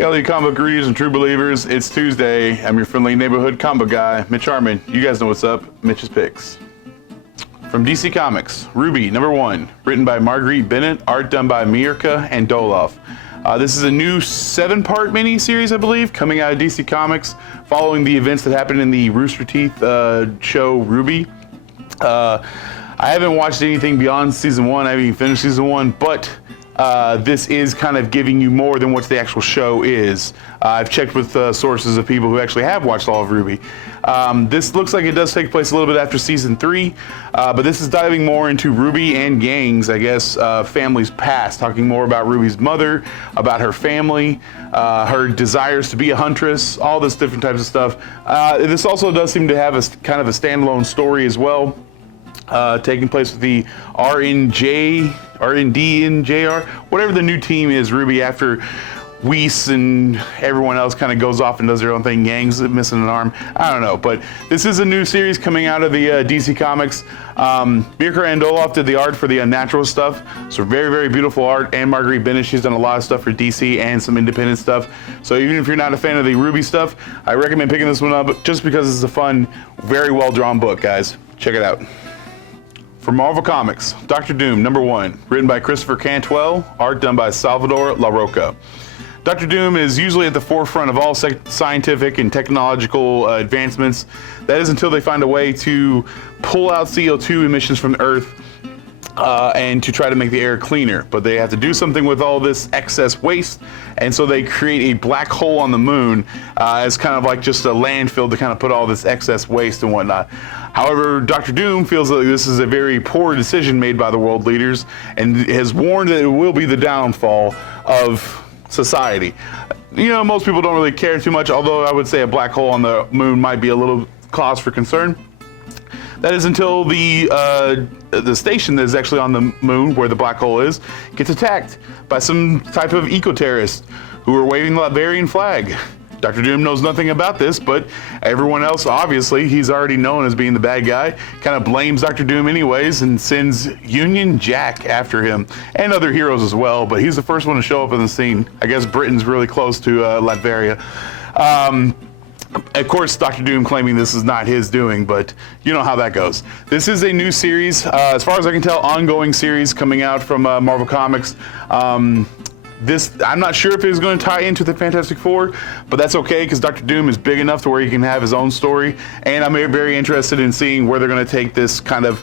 Hey, all you comic book readers and true believers, it's Tuesday. I'm your friendly neighborhood comic book guy, Mitch Harmon. You guys know what's up. Mitch's Picks. From DC Comics, Ruby, #1, written by Marguerite Bennett, art done by Mirka and Doloff. This is a new 7-part mini-series, I believe, coming out of DC Comics, following the events that happened in the Rooster Teeth show, Ruby. I haven't watched anything beyond season 1, I haven't even finished season 1, but this is kind of giving you more than what the actual show is. I've checked with sources of people who actually have watched all of Ruby. This looks like it does take place a little bit after season 3, but this is diving more into Ruby and Gang's, I guess, family's past, talking more about Ruby's mother, about her family, her desires to be a huntress, all this different types of stuff. This also does seem to have a kind of a standalone story as well. Taking place with the R&D and JR, whatever the new team is, Ruby, after Weiss and everyone else kind of goes off and does their own thing. Gang's missing an arm. I don't know, but this is a new series coming out of the DC Comics. Mirka and Doloff did the art for the Unnatural stuff, so very, very beautiful art. And Marguerite Bennett, she's done a lot of stuff for DC and some independent stuff. So even if you're not a fan of the Ruby stuff, I recommend picking this one up just because it's a fun, very well-drawn book, guys. Check it out. From Marvel Comics, Dr. Doom, #1, written by Christopher Cantwell, art done by Salvador Larroca. Dr. Doom is usually at the forefront of all scientific and technological advancements. That is until they find a way to pull out CO2 emissions from Earth and to try to make the air cleaner. But they have to do something with all this excess waste, and so they create a black hole on the moon as kind of like just a landfill to kind of put all this excess waste and whatnot. However, Dr. Doom feels like this is a very poor decision made by the world leaders and has warned that it will be the downfall of society. You know, most people don't really care too much, although I would say a black hole on the moon might be a little cause for concern. That is until the station that is actually on the moon, where the black hole is, gets attacked by some type of eco-terrorists who are waving the Latvian flag. Dr. Doom knows nothing about this, but everyone else, obviously, he's already known as being the bad guy, kind of blames Dr. Doom anyways and sends Union Jack after him, and other heroes as well, but he's the first one to show up in the scene. I guess Britain's really close to Latveria. Of course, Dr. Doom claiming this is not his doing, but you know how that goes. This is a new series, as far as I can tell, ongoing series coming out from Marvel Comics. I'm not sure if it's going to tie into the Fantastic Four, but that's okay because Dr. Doom is big enough to where he can have his own story, and I'm very interested in seeing where they're going to take this kind of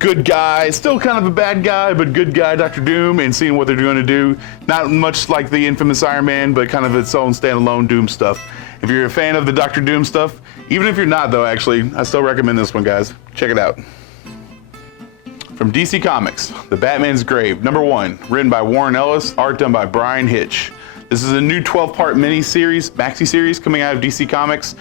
good guy, still kind of a bad guy, but good guy Dr. Doom, and seeing what they're going to do. Not much like the infamous Iron Man, but kind of its own standalone Doom stuff. If you're a fan of the Dr. Doom stuff, even if you're not though, actually, I still recommend this one, guys. Check it out. From DC Comics, The Batman's Grave, #1, written by Warren Ellis, art done by Brian Hitch. This is a new 12-part mini-series, maxi-series, coming out of DC Comics.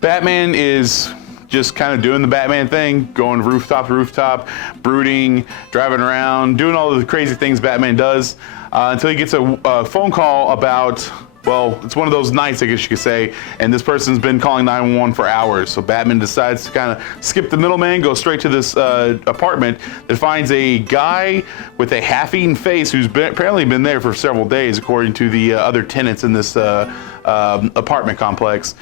Batman is just kind of doing the Batman thing, going rooftop to rooftop, brooding, driving around, doing all of the crazy things Batman does, until he gets a phone call about, well, it's one of those nights, I guess you could say, and this person's been calling 911 for hours. So Batman decides to kind of skip the middleman, go straight to this apartment that finds a guy with a half-eaten face who's apparently been there for several days, according to the other tenants in this apartment complex.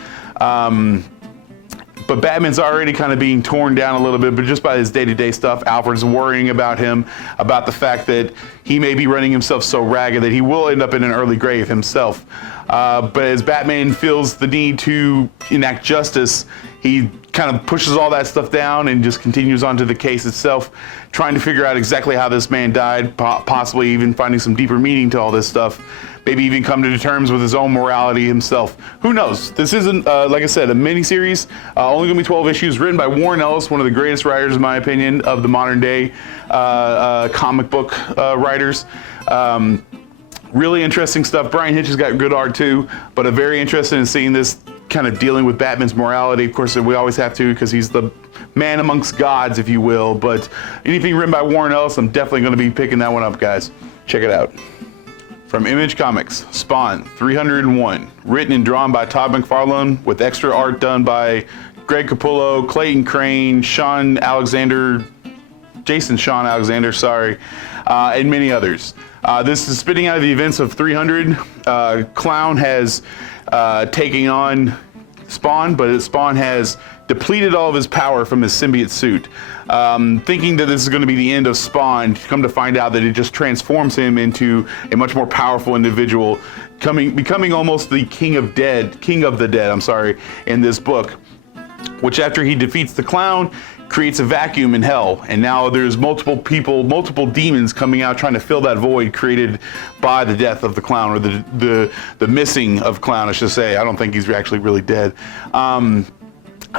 But Batman's already kind of being torn down a little bit, but just by his day-to-day stuff. Alfred's worrying about him, about the fact that he may be running himself so ragged that he will end up in an early grave himself. But as Batman feels the need to enact justice, he kind of pushes all that stuff down and just continues on to the case itself, trying to figure out exactly how this man died, possibly even finding some deeper meaning to all this stuff. Maybe even come to terms with his own morality himself. Who knows? This isn't, like I said, a mini-series. Only going to be 12 issues, written by Warren Ellis, one of the greatest writers, in my opinion, of the modern day comic book writers. Really interesting stuff. Brian Hitch has got good art too, but I'm very interested in seeing this kind of dealing with Batman's morality. Of course, we always have to, because he's the man amongst gods, if you will. But anything written by Warren Ellis, I'm definitely going to be picking that one up, guys. Check it out. From Image Comics, Spawn 301, written and drawn by Todd McFarlane, with extra art done by Greg Capullo, Clayton Crane, Sean Alexander Jason Sean Alexander, sorry, and many others. This is spitting out of the events of 300. Clown has taken on Spawn, but Spawn has depleted all of his power from his symbiote suit. Thinking that this is going to be the end of Spawn, come to find out that it just transforms him into a much more powerful individual, becoming almost the king of the dead, in this book. Which after he defeats the Clown, creates a vacuum in hell, and now there's multiple demons coming out trying to fill that void created by the death of the Clown, or the missing of Clown, I should say. I don't think he's actually really dead.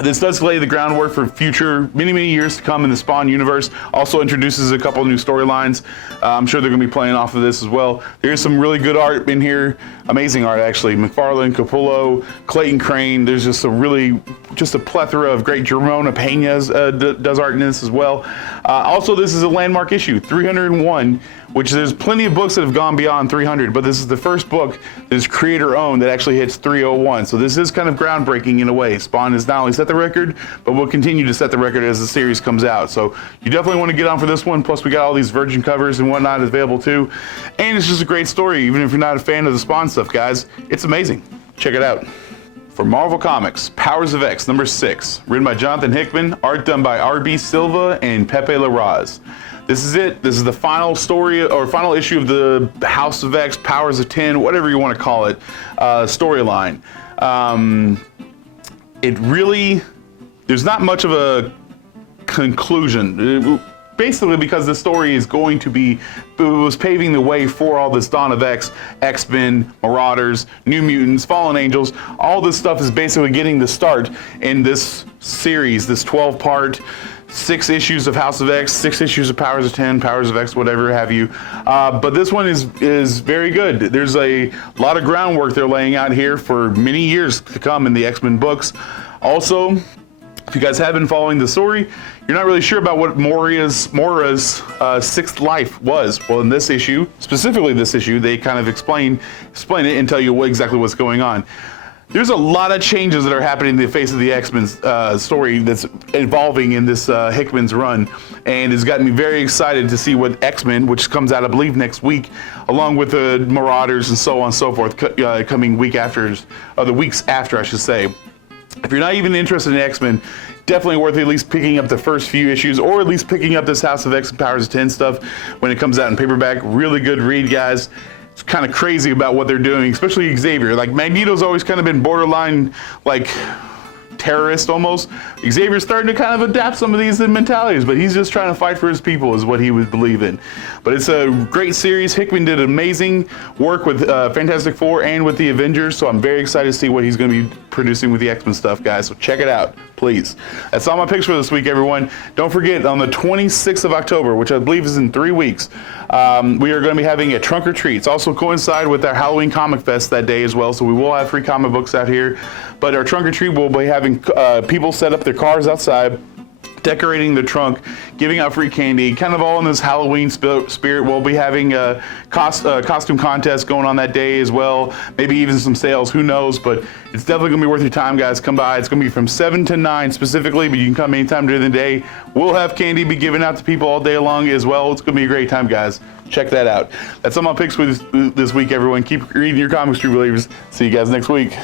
This does lay the groundwork for future, many years to come in the Spawn universe. Also introduces a couple new storylines. I'm sure they're going to be playing off of this as well. There's some really good art in here. Amazing art, actually. McFarlane, Capullo, Clayton Crane. There's just a plethora of great. Jermona Pena does art in this as well. Also, this is a landmark issue, 301, which there's plenty of books that have gone beyond 300, but this is the first book that is creator-owned that actually hits 301. So this is kind of groundbreaking in a way. Spawn has not only set the record, but will continue to set the record as the series comes out. So you definitely want to get on for this one. Plus, we got all these Virgin covers and whatnot available too. And it's just a great story, even if you're not a fan of the Spawn stuff, guys. It's amazing. Check it out. For Marvel Comics, Powers of X #6, written by Jonathan Hickman, art done by R.B. Silva and Pepe Larraz. This is it. This is the final story or final issue of the House of X, Powers of 10, whatever you want to call it, storyline. There's not much of a conclusion. Basically, because the story is going to be, it was paving the way for all this Dawn of X, X-Men, Marauders, New Mutants, Fallen Angels. All this stuff is basically getting the start in this series, this 12-part, 6 issues of House of X, 6 issues of Powers of 10, Powers of X, whatever have you. But this one is very good. There's a lot of groundwork they're laying out here for many years to come in the X-Men books. Also, if you guys have been following the story, you're not really sure about what Moira's sixth life was. Well, in this issue, specifically this issue, they kind of explain it and tell you exactly what's going on. There's a lot of changes that are happening in the face of the X-Men's story that's evolving in this Hickman's run, and it's gotten me very excited to see what X-Men, which comes out I believe next week, along with the Marauders and so on and so forth, coming the weeks after I should say. If you're not even interested in X-Men, definitely worth at least picking up the first few issues, or at least picking up this House of X and Powers of 10 stuff when it comes out in paperback. Really good read, guys. It's kind of crazy about what they're doing, especially Xavier. Like, Magneto's always kind of been borderline, like, terrorist almost. Xavier's starting to kind of adapt some of these mentalities, but he's just trying to fight for his people is what he would believe in. But it's a great series. Hickman did amazing work with Fantastic Four and with the Avengers, so I'm very excited to see what he's going to be producing with the X-Men stuff, guys. So check it out, please. That's all my picks for this week, everyone. Don't forget, on the 26th of October, which I believe is in 3 weeks, we are going to be having a trunk or treat. It's also coincide with our Halloween Comic Fest that day as well, so we will have free comic books out here. But our trunk or treat, will be having people set up their cars outside, decorating the trunk, giving out free candy, kind of all in this Halloween spirit. We'll be having a costume contest going on that day as well, maybe even some sales, who knows, but it's definitely going to be worth your time, guys. Come by. It's going to be from 7 to 9 specifically, but you can come anytime during the day. We'll have candy be given out to people all day long as well. It's going to be a great time, guys. Check that out. That's all my picks for this week, everyone. Keep reading your comics, true believers. See you guys next week.